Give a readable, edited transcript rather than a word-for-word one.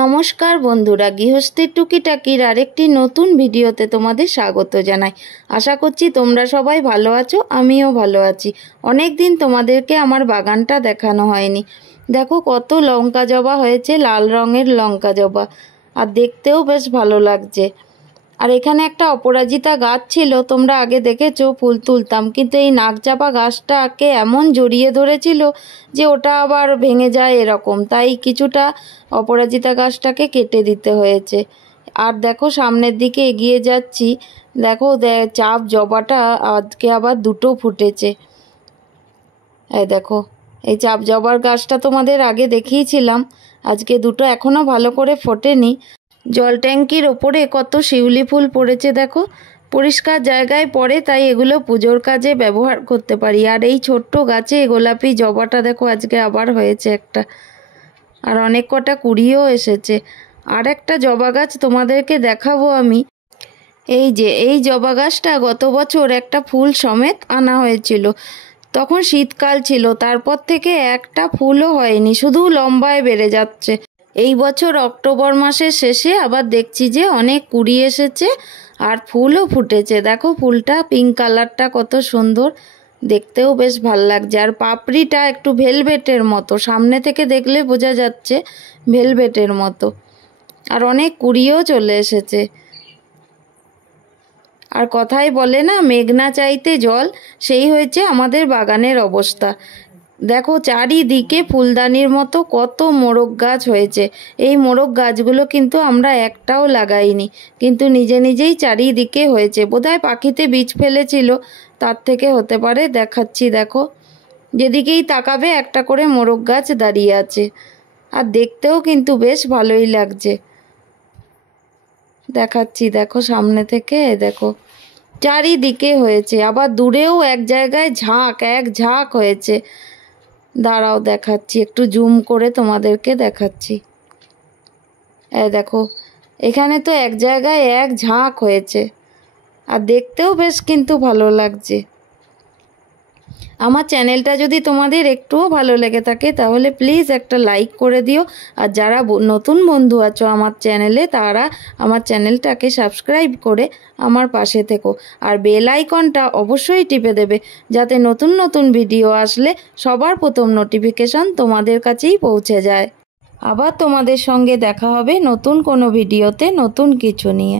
নমস্কার বন্ধুরা, গৃহস্থের টুকিটাকির আরেকটি নতুন ভিডিওতে তোমাদের স্বাগত জানাই। আশা করছি তোমরা সবাই ভালো আছো, আমিও ভালো আছি। অনেক দিন তোমাদেরকে আমার বাগানটা দেখানো হয়নি। দেখো কত লঙ্কা জবা হয়েছে, লাল রঙের লঙ্কা জবা, আর দেখতেও বেশ ভালো লাগছে। আর এখানে একটা অপরাজিতা গাছ ছিল, তোমরা আগে দেখেছো, ফুল তুলতাম, কিন্তু এই নাকচাপা গাছটাকে এমন জড়িয়ে ধরেছিল যে ওটা আবার ভেঙে যায় এরকম, তাই কিছুটা অপরাজিতা গাছটাকে কেটে দিতে হয়েছে। আর দেখো সামনের দিকে এগিয়ে যাচ্ছি, দেখো চাপ জবাটা আজকে আবার দুটো ফুটেছে। এই দেখো, এই চাপ জবার গাছটা তোমাদের আগে দেখিয়েছিলাম, আজকে দুটো এখনও ভালো করে ফোটেনি। জল ট্যাঙ্কির ওপরে কত শিউলি ফুল পড়েছে দেখো, পরিষ্কার জায়গায় পড়ে, তাই এগুলো পুজোর কাজে ব্যবহার করতে পারি। আর এই ছোট্ট গাছে গোলাপি জবাটা দেখো আজকে আবার হয়েছে একটা, আর অনেক কটা কুড়িও এসেছে। আর একটা জবা গাছ তোমাদেরকে দেখাবো আমি। এই যে এই জবা গাছটা গত বছর একটা ফুল সমেত আনা হয়েছিল, তখন শীতকাল ছিল, তারপর থেকে একটা ফুলও হয়নি, শুধু লম্বায় বেড়ে যাচ্ছে। এই বছর অক্টোবর মাসের শেষে আবার দেখছি যে অনেক কুড়ি এসেছে আর ফুলও ফুটেছে। দেখো ফুলটা পিঙ্ক কালারটা কত সুন্দর, দেখতেও বেশ ভাল লাগছে। আর পাপড়িটা একটু ভেলভেটের মতো, সামনে থেকে দেখলে বোঝা যাচ্ছে ভেলভেটের মতো। আর অনেক কুড়িও চলে এসেছে। আর কথাই বলে না, মেঘ না চাইতে জল, সেই হয়েছে আমাদের বাগানের অবস্থা। দেখো চারিদিকে ফুলদানির মতো কত মোরগ গাছ হয়েছে। এই মোরগ গাছগুলো কিন্তু আমরা একটাও লাগাইনি, কিন্তু নিজে নিজেই চারিদিকে হয়েছে। বোধহয় পাখিতে বীজ ফেলেছিল, তার থেকে হতে পারে। দেখাচ্ছি, দেখো যেদিকেই তাকাবে একটা করে মোরগ গাছ দাঁড়িয়ে আছে, আর দেখতেও কিন্তু বেশ ভালোই লাগছে। দেখাচ্ছি, দেখো সামনে থেকে, দেখো চারিদিকে হয়েছে, আবার দূরেও এক জায়গায় এক ঝাঁক হয়েছে। দাঁড়াও দেখাচ্ছি, একটু জুম করে তোমাদেরকে দেখাচ্ছি। দেখো এখানে তো এক জায়গায় এক ঝাঁক হয়েছে, আর দেখতেও বেশ কিন্তু ভালো লাগছে। আমার চ্যানেলটা যদি তোমাদের একটুও ভালো লেগে থাকে তাহলে প্লিজ একটা লাইক করে দিও। আর যারা নতুন বন্ধু আছো আমার চ্যানেলে, তারা আমার চ্যানেলটাকে সাবস্ক্রাইব করে আমার পাশে থেকো। আর বেল আইকনটা অবশ্যই টিপে দেবে, যাতে নতুন নতুন ভিডিও আসলে সবার প্রথম নোটিফিকেশন তোমাদের কাছেই পৌঁছে যায়। আবার তোমাদের সঙ্গে দেখা হবে নতুন কোনো ভিডিওতে, নতুন কিছু নিয়ে।